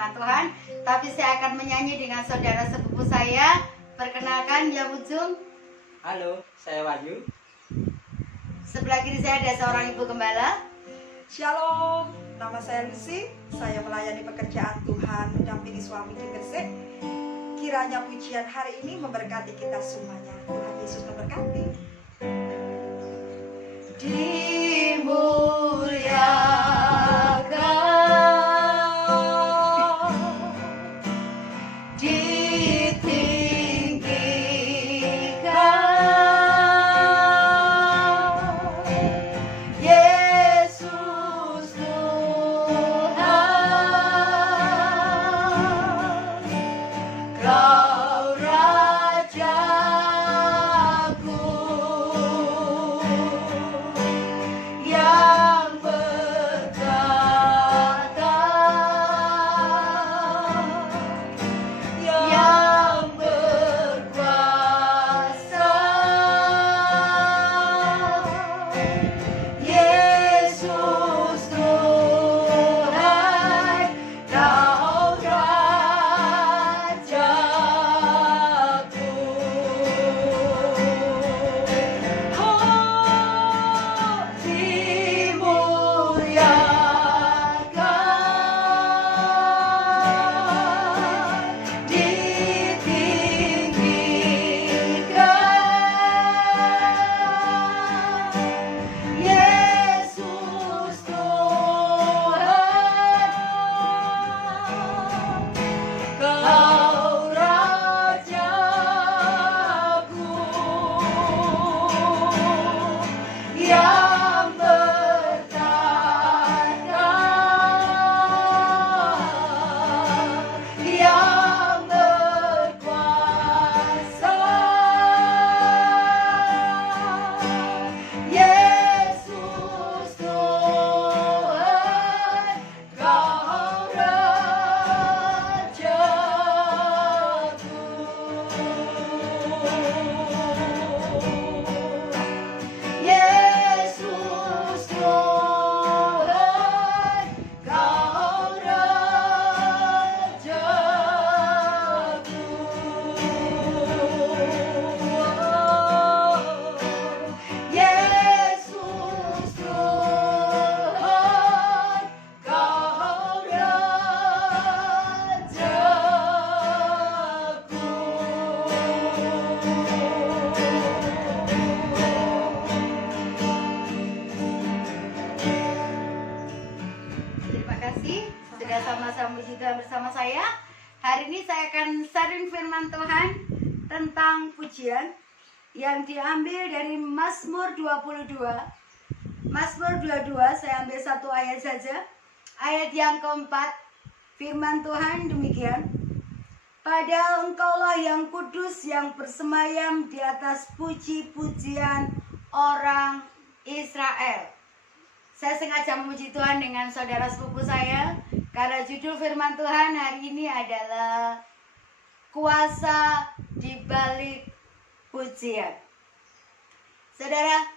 firman Tuhan, tapi saya akan menyanyi dengan saudara sepupu saya. Perkenalkan, Yang Ujung. Halo, saya Wahyu. Sebelah kiri saya ada seorang ibu gembala. Shalom, nama saya Lucy. Saya melayani pekerjaan Tuhan, mendampingi suami di Gresik. Kiranya pujian hari ini memberkati kita semuanya. Tuhan Yesus memberkati. Sudah sama-sama puji Tuhan bersama saya. Hari ini saya akan sharing firman Tuhan tentang pujian yang diambil dari Mazmur 22. Mazmur 22 saya ambil satu ayat saja. Ayat yang keempat, firman Tuhan demikian. Padahal Engkaulah yang kudus, yang bersemayam di atas puji-pujian orang Israel. Saya sengaja memuji Tuhan dengan saudara sepupu saya karena judul firman Tuhan hari ini adalah kuasa di balik pujian. Saudara,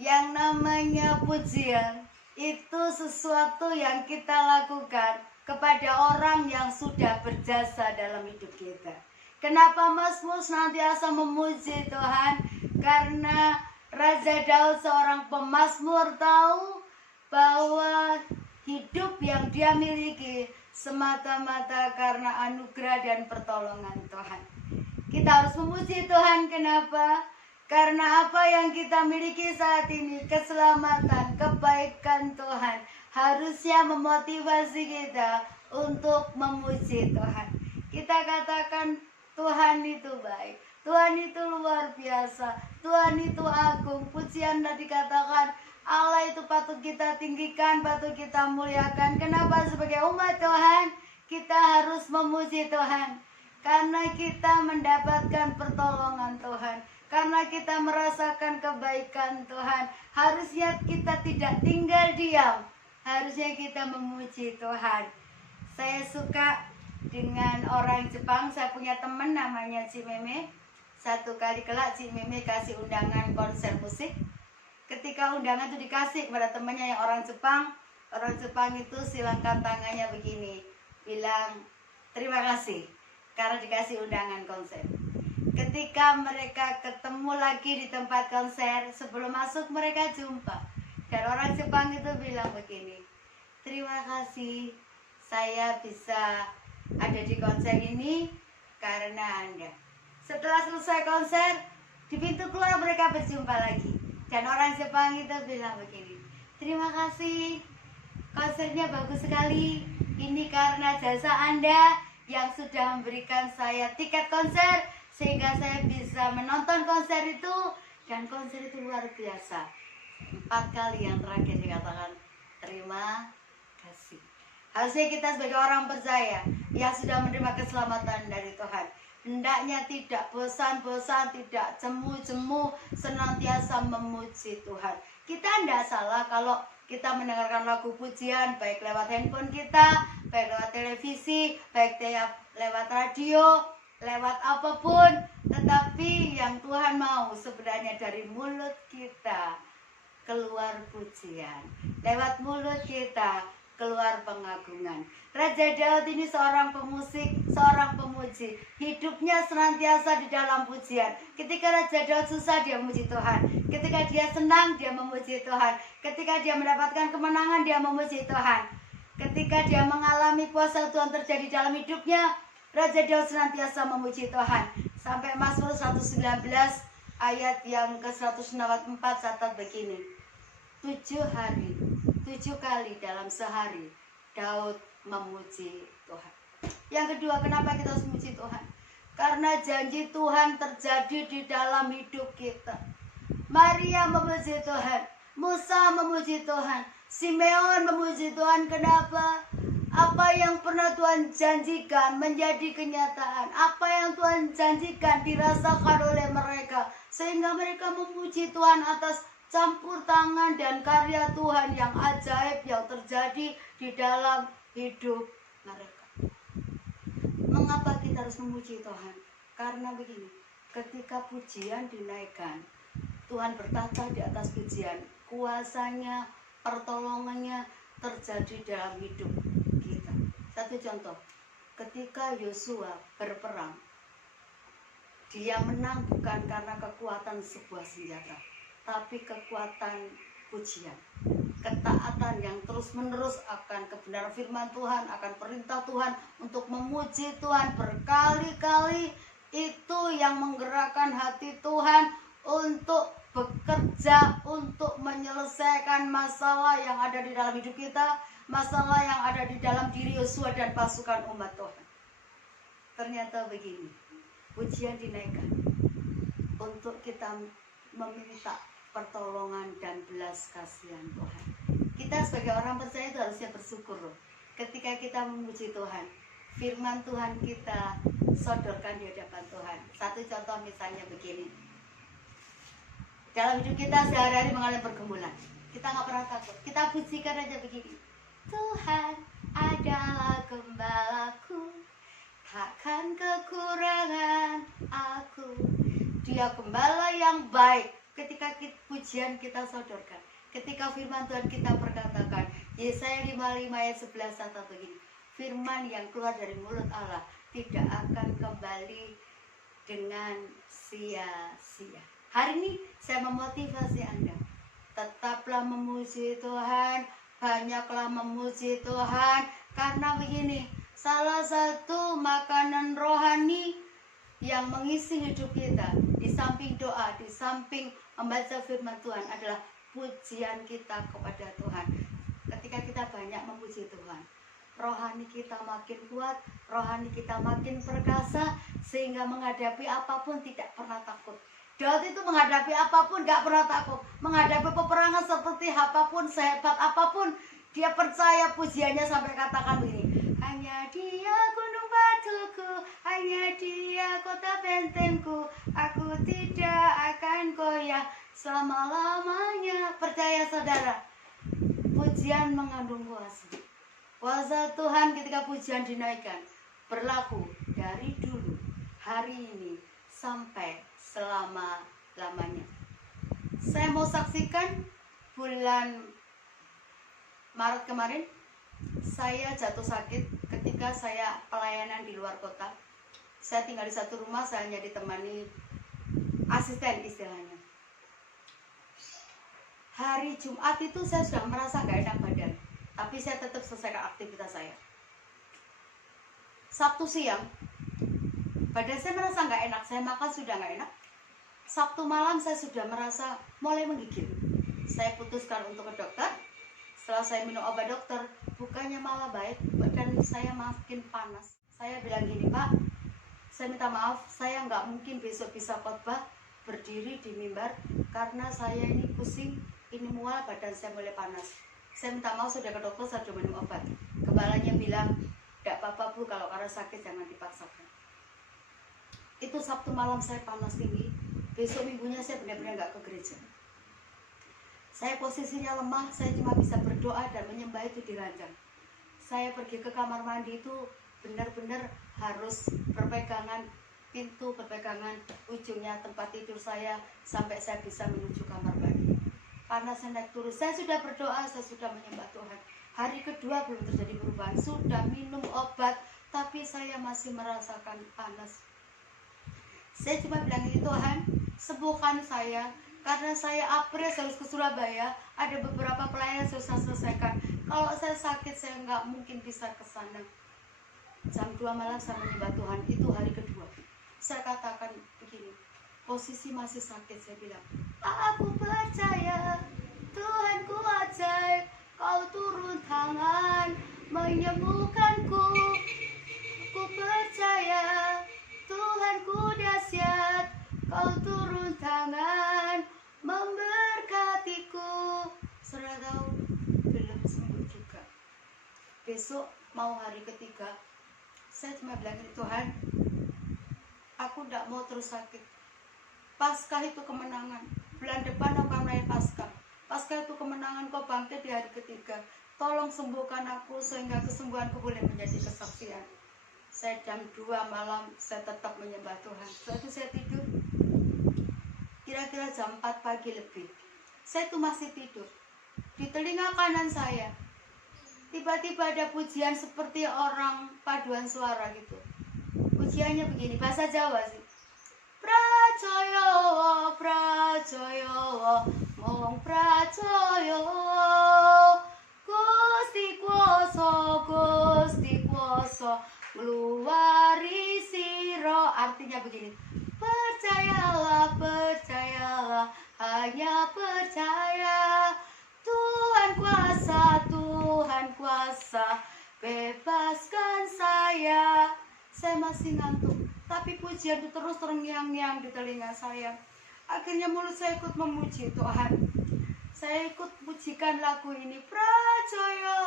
yang namanya pujian itu sesuatu yang kita lakukan kepada orang yang sudah berjasa dalam hidup kita. Kenapa Mazmur senantiasa memuji Tuhan? Karena Raja Daud seorang pemazmur tahu bahwa hidup yang dia miliki semata-mata karena anugerah dan pertolongan Tuhan. Kita harus memuji Tuhan. Kenapa? Karena apa yang kita miliki saat ini, keselamatan, kebaikan Tuhan, harusnya memotivasi kita untuk memuji Tuhan. Kita katakan Tuhan itu baik, Tuhan itu luar biasa, Tuhan itu agung. Pujian tadi dikatakan Allah itu patut kita tinggikan, patut kita muliakan. Kenapa? Sebagai umat Tuhan kita harus memuji Tuhan, karena kita mendapatkan pertolongan Tuhan, karena kita merasakan kebaikan Tuhan. Harusnya kita tidak tinggal diam, harusnya kita memuji Tuhan. Saya suka dengan orang Jepang. Saya punya teman namanya Cimeme. Satu kali kelak Cimeme kasih undangan konser musik. Ketika undangan itu dikasih kepada temannya yang orang Jepang itu silangkan tangannya begini. bilang terima kasih karena dikasih undangan konser. Ketika mereka ketemu lagi di tempat konser, sebelum masuk mereka jumpa. Dan orang Jepang itu bilang begini, terima kasih saya bisa ada di konser ini karena Anda. Setelah selesai konser, di pintu keluar mereka berjumpa lagi. Dan orang Jepang itu bilang begini, terima kasih, konsernya bagus sekali. Ini karena jasa Anda yang sudah memberikan saya tiket konser sehingga saya bisa menonton konser itu, dan konser itu luar biasa. 4 kali yang terakhir dikatakan terima kasih. Harusnya kita sebagai orang percaya yang sudah menerima keselamatan dari Tuhan, hendaknya tidak bosan-bosan, tidak jemu-jemu, senantiasa memuji Tuhan. Kita tidak salah kalau kita mendengarkan lagu pujian, baik lewat handphone kita, baik lewat televisi, baik lewat radio, lewat apapun. Tetapi yang Tuhan mau sebenarnya dari mulut kita keluar pujian, lewat mulut kita keluar pengagungan. Raja Daud ini seorang pemusik, seorang pemuji. Hidupnya senantiasa di dalam pujian. Ketika Raja Daud susah, dia memuji Tuhan. Ketika dia senang, dia memuji Tuhan. Ketika dia mendapatkan kemenangan, dia memuji Tuhan. Ketika dia mengalami kuasa Tuhan terjadi dalam hidupnya, Raja Daud senantiasa memuji Tuhan. Sampai Mazmur 119 ayat yang ke-164 catat begini. 7 hari, 7 kali dalam sehari Daud memuji Tuhan. Yang kedua, kenapa kita harus memuji Tuhan? Karena janji Tuhan terjadi di dalam hidup kita. Maria memuji Tuhan, Musa memuji Tuhan, Simeon memuji Tuhan. Kenapa? Apa yang pernah Tuhan janjikan menjadi kenyataan. Apa yang Tuhan janjikan dirasakan oleh mereka, sehingga mereka memuji Tuhan atas campur tangan dan karya Tuhan yang ajaib yang terjadi di dalam hidup mereka. Mengapa kita harus memuji Tuhan? Karena begini, ketika pujian dinaikkan, Tuhan bertata di atas pujian. Kuasanya, pertolongannya terjadi dalam hidup kita. Satu contoh, ketika Yosua berperang, dia menang bukan karena kekuatan sebuah senjata, tapi kekuatan pujian, ketaatan yang terus-menerus akan kebenaran firman Tuhan, akan perintah Tuhan untuk memuji Tuhan berkali-kali. Itu yang menggerakkan hati Tuhan untuk bekerja, untuk menyelesaikan masalah yang ada di dalam hidup kita, masalah yang ada di dalam diri Yosua dan pasukan umat Tuhan. Ternyata begini, pujian dinaikkan untuk kita meminta pertolongan dan belas kasihan Tuhan. Kita sebagai orang percaya itu harusnya bersyukur loh. Ketika kita memuji Tuhan, firman Tuhan kita sodorkan di hadapan Tuhan. Satu contoh misalnya begini, dalam hidup kita sehari-hari mengalami pergumulan, kita nggak pernah takut, kita pujikan aja begini, Tuhan adalah gembalaku, takkan kekurangan aku. Dia gembala yang baik. Ketika pujian kita sodorkan, ketika firman Tuhan kita perkatakan, Yesaya 55 ayat 11 kata begini, firman yang keluar dari mulut Allah tidak akan kembali dengan sia-sia. Hari ini saya memotivasi Anda, tetaplah memuji Tuhan, banyaklah memuji Tuhan. Karena begini, salah satu makanan rohani yang mengisi hidup kita, di samping doa, di samping membaca firman Tuhan, adalah pujian kita kepada Tuhan. Ketika kita banyak memuji Tuhan, rohani kita makin kuat, rohani kita makin perkasa, sehingga menghadapi apapun tidak pernah takut. Daud itu menghadapi apapun gak pernah takut. Menghadapi peperangan seperti apapun, sehebat apapun, dia percaya pujiannya sampai katakan begini, hanya Dia gunung batuku, hanya Dia kota bentengku, aku tidak akan goyah selama-lamanya. Percaya saudara, pujian mengandung kuasa. Kuasa Tuhan ketika pujian dinaikkan berlaku dari dulu, hari ini, sampai selama-lamanya. Saya mau saksikan bulan Maret kemarin, saya jatuh sakit ketika saya pelayanan di luar kota. Saya tinggal di satu rumah, saya hanya ditemani asisten istilahnya. Hari Jumat itu saya sudah merasa gak enak badan, tapi saya tetap selesaikan aktivitas saya. Sabtu siang, badan saya merasa gak enak, saya makan sudah gak enak. Sabtu malam saya sudah merasa mulai menggigil. Saya putuskan untuk ke dokter. Setelah saya minum obat dokter, bukannya malah baik, badan saya makin panas. Saya bilang gini, Pak, saya minta maaf, saya nggak mungkin besok bisa khotbah berdiri di mimbar karena saya ini pusing, ini mual, badan saya mulai panas. Saya minta maaf, sudah ke dokter, saya sudah minum obat. Kepalanya bilang, tidak apa-apa Bu, kalau karena sakit jangan dipaksakan. Itu Sabtu malam saya panas tinggi. Besok minggunya saya benar-benar nggak ke gereja. Saya posisinya lemah, saya cuma bisa berdoa dan menyembah itu di ranjang. Saya pergi ke kamar mandi itu benar-benar harus berpegangan pintu, berpegangan ujungnya tempat tidur saya sampai saya bisa menuju kamar mandi. Panas naik turun, saya sudah berdoa, saya sudah menyembah Tuhan. Hari kedua belum terjadi perubahan, sudah minum obat, tapi saya masih merasakan panas. Saya cuma bilang ini, Tuhan, sembuhkan saya. Karena saya April harus ke Surabaya, ada beberapa pelayanan yang saya selesaikan. Kalau saya sakit, saya nggak mungkin bisa ke sana. Jam 2 malam saya menyembah Tuhan, itu hari kedua. Saya katakan begini, posisi masih sakit, saya bilang, aku percaya Tuhanku ajaib, kau turun tangan menyembuhkanku. Aku percaya Tuhanku dahsyat, kau turun tangan memberkatiku. Saudara tahu, belum sembuh juga. Besok mau hari ketiga, saya cuma bilang, Tuhan, aku tidak mau terus sakit. Paskah itu kemenangan. Bulan depan aku akan merayakan Paskah. Paskah itu kemenangan, kau bangkit di hari ketiga. Tolong sembuhkan aku sehingga kesembuhanku boleh menjadi kesaksian. Saya jam 2 malam, saya tetap menyembah Tuhan. Setelah itu saya tidur. Kira-kira jam 4 pagi lebih, saya tuh masih tidur. Di telinga kanan saya tiba-tiba ada pujian seperti orang paduan suara gitu. Pujiannya begini, bahasa Jawa sih. Pracaya, pracaya, mong pracaya, Gusti kuasa ngluwari sira. Artinya begini, percayalah, percayalah, hanya percaya. Tuhan kuasa, bebaskan saya. Saya masih ngantuk, tapi pujian itu terus terngiang-ngiang di telinga saya. Akhirnya mulut saya ikut memuji Tuhan. Saya ikut pujikan lagu ini, Pracaya,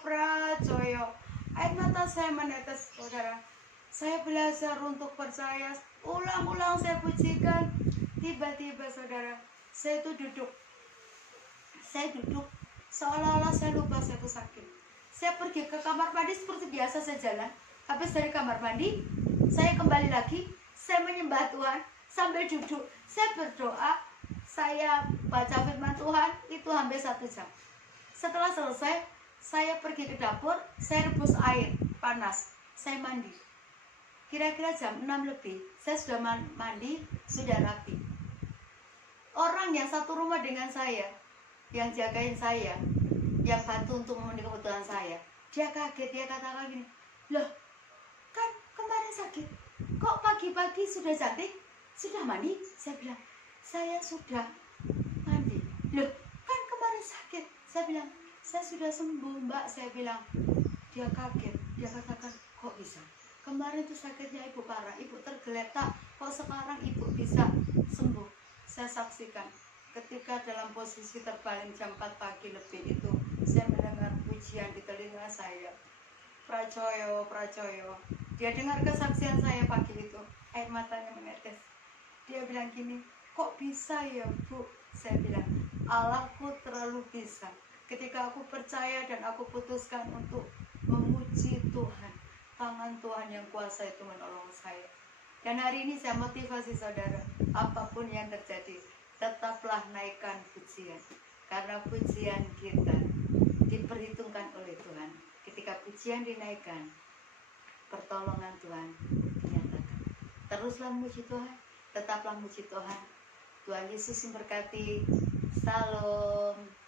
Pracaya. Air mata saya menetes, saudara. Saya belajar untuk percaya. Ulang-ulang saya pujikan. Tiba-tiba, saudara, saya itu duduk. Saya duduk, seolah-olah saya lupa saya itu sakit. Saya pergi ke kamar mandi seperti biasa saya jalan. Habis dari kamar mandi, saya kembali lagi. Saya menyembah Tuhan sambil duduk. Saya berdoa, saya baca firman Tuhan, itu hampir 1 jam. Setelah selesai, saya pergi ke dapur, saya rebus air panas, saya mandi. Kira-kira jam 6 lebih, saya sudah mandi, sudah rapi. Orang yang satu rumah dengan saya, yang jagain saya, yang bantu untuk memenuhi kebutuhan saya, dia kaget, dia katakan gini, loh, kan kemarin sakit, kok pagi-pagi sudah cantik, sudah mandi? Saya bilang, saya sudah mandi. Loh, kan kemarin sakit? Saya bilang, saya sudah sembuh Mbak. Saya bilang, dia kaget, dia katakan, kok bisa? Kemarin itu sakitnya ibu parah, ibu tergeletak, kok sekarang ibu bisa sembuh? Saya saksikan, ketika dalam posisi terbaling jam 4 pagi lebih itu, saya mendengar pujian di telinga saya. Pracoyo, Pracoyo. Dia dengar kesaksian saya pagi itu, air matanya menetes. Dia bilang gini, kok bisa ya Bu? Saya bilang, Allahku terlalu bisa. Ketika aku percaya dan aku putuskan untuk memuji Tuhan, tangan Tuhan yang kuasa itu menolong saya. Dan hari ini saya motivasi saudara, apapun yang terjadi, tetaplah naikkan pujian. Karena pujian kita diperhitungkan oleh Tuhan. ketika pujian dinaikkan, pertolongan Tuhan dinyatakan. Teruslah muji Tuhan, tetaplah muji Tuhan. Tuhan Yesus memberkati. Salam.